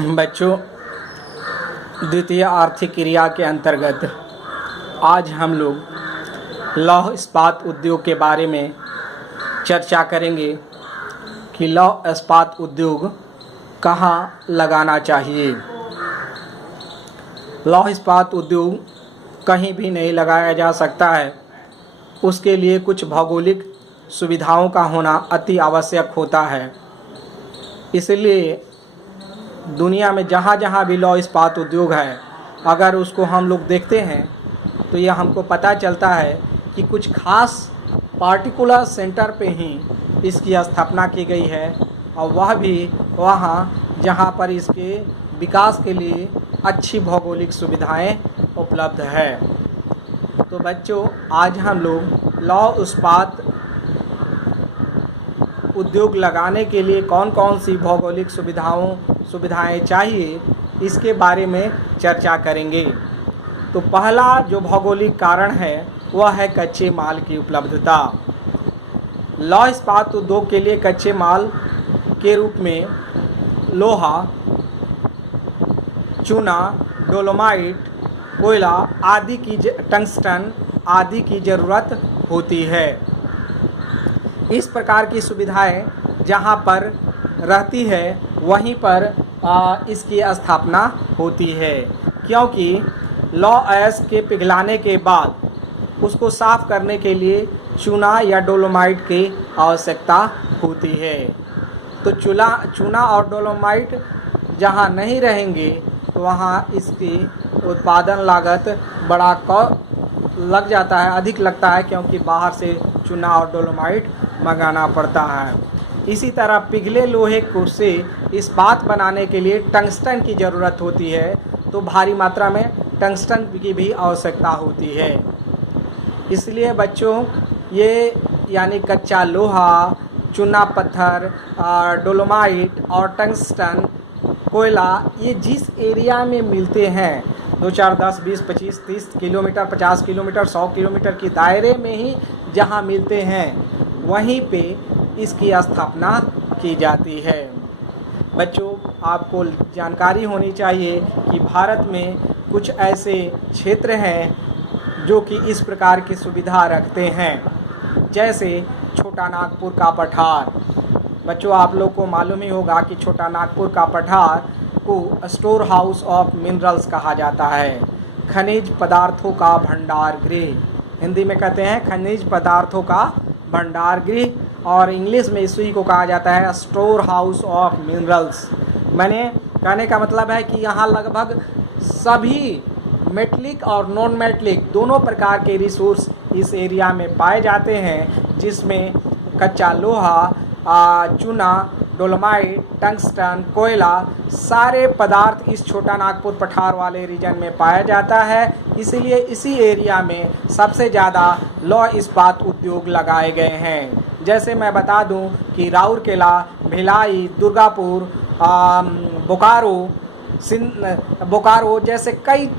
बच्चों, द्वितीय आर्थिक क्रिया के अंतर्गत आज हम लोग लौह इस्पात उद्योग के बारे में चर्चा करेंगे कि लौह इस्पात उद्योग कहाँ लगाना चाहिए। लौह इस्पात उद्योग कहीं भी नहीं लगाया जा सकता है। उसके लिए कुछ भौगोलिक सुविधाओं का होना अति आवश्यक होता है। इसलिए दुनिया में जहाँ जहाँ भी लौह इस्पात उद्योग है, अगर उसको हम लोग देखते हैं तो यह हमको पता चलता है कि कुछ खास पार्टिकुलर सेंटर पे ही इसकी स्थापना की गई है, और वह भी वहाँ जहाँ पर इसके विकास के लिए अच्छी भौगोलिक सुविधाएं उपलब्ध है। तो बच्चों, आज हम लोग लौह इस्पात उद्योग लगाने के लिए कौन कौन सी भौगोलिक सुविधाएं चाहिए, इसके बारे में चर्चा करेंगे। तो पहला जो भौगोलिक कारण है वह है कच्चे माल की उपलब्धता। लौह इस्पात उद्योग के लिए कच्चे माल के रूप में लोहा, चूना, डोलोमाइट, कोयला आदि की टंगस्टन आदि की ज़रूरत होती है। इस प्रकार की सुविधाएं जहां पर रहती है वहीं पर इसकी स्थापना होती है, क्योंकि लौह अयस्क के पिघलाने के बाद उसको साफ करने के लिए चूना या डोलोमाइट की आवश्यकता होती है। तो चूना और डोलोमाइट जहां नहीं रहेंगे तो वहां इसकी उत्पादन लागत बड़ा लग जाता है, अधिक लगता है, क्योंकि बाहर से चूना और डोलोमाइट मंगाना पड़ता है। इसी तरह पिघले लोहे को से इस्पात बनाने के लिए टंगस्टन की ज़रूरत होती है, तो भारी मात्रा में टंगस्टन की भी आवश्यकता होती है। इसलिए बच्चों, ये यानी कच्चा लोहा, चूना पत्थर, डोलोमाइट और टंगस्टन, कोयला, ये जिस एरिया में मिलते हैं 2, 4, 10, 20, 25, 30 किलोमीटर, 50 किलोमीटर, 100 किलोमीटर की दायरे में ही जहाँ मिलते हैं वहीं पे इसकी स्थापना की जाती है। बच्चों, आपको जानकारी होनी चाहिए कि भारत में कुछ ऐसे क्षेत्र हैं जो कि इस प्रकार की सुविधा रखते हैं, जैसे छोटा नागपुर का पठार। बच्चों, आप लोग को मालूम ही होगा कि छोटा नागपुर का पठार को स्टोर हाउस ऑफ मिनरल्स कहा जाता है, खनिज पदार्थों का भंडार गृह। हिंदी में कहते हैं खनिज पदार्थों का भंडार गृह, और इंग्लिश में इसी को कहा जाता है स्टोर हाउस ऑफ मिनरल्स। मैंने कहने का मतलब है कि यहाँ लगभग सभी मेटलिक और नॉन मेटलिक दोनों प्रकार के रिसोर्स इस एरिया में पाए जाते हैं, जिसमें कच्चा लोहा, चूना, डोलोमाइट, टंगस्टन, कोयला, सारे पदार्थ इस छोटा नागपुर पठार वाले रीजन में पाया जाता है। इसीलिए इसी एरिया में सबसे ज़्यादा लौह इस्पात उद्योग लगाए गए हैं। जैसे मैं बता दूं कि राउरकेला, भिलाई, दुर्गापुर, बोकारो जैसे कई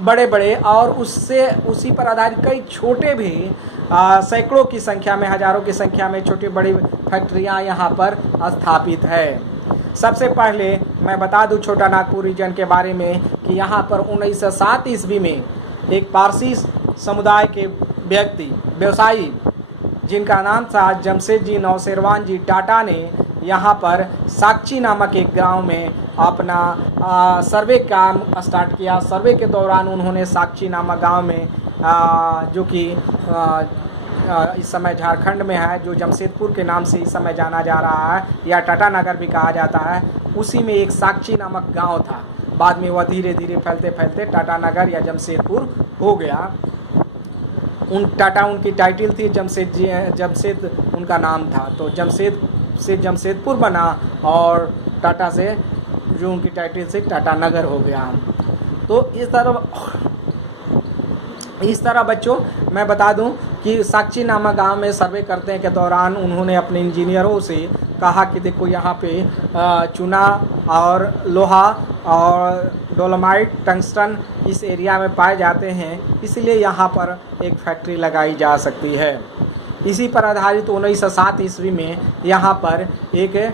बड़े बड़े और उसी पर आधारित कई छोटे भी सैकड़ों की संख्या में, हजारों की संख्या में छोटी बड़ी फैक्ट्रियां यहाँ पर स्थापित है। सबसे पहले मैं बता दूं छोटा नागपुर रीजन के बारे में कि यहाँ पर 1907 ईस्वी में एक पारसी समुदाय के व्यवसायी जिनका नाम था जमशेदजी नौशेरवान जी टाटा ने यहाँ पर साक्षी नामक एक गांव में अपना सर्वे काम स्टार्ट किया। सर्वे के दौरान उन्होंने साक्षी नामक गांव में जो कि इस समय झारखंड में है, जो जमशेदपुर के नाम से इस समय जाना जा रहा है या टाटा नगर भी कहा जाता है, उसी में एक साक्षी नामक गांव था। बाद में वह धीरे धीरे फैलते फैलते टाटा नगर या जमशेदपुर हो गया। टाटा उनकी टाइटल थी, जमशेद उनका नाम था, तो जमशेद से जमशेदपुर बना और टाटा से जो उनकी टाइटल से टाटा नगर हो गया। तो इस तरह बच्चों, मैं बता दूं कि साक्षी नामक गांव में सर्वे करने के दौरान उन्होंने अपने इंजीनियरों से कहा कि देखो यहाँ पे चूना और लोहा और डोलोमाइट, टंगस्टन इस एरिया में पाए जाते हैं, इसलिए यहाँ पर एक फैक्ट्री लगाई जा सकती है। इसी पर आधारित 1907 ईस्वी में यहाँ पर एक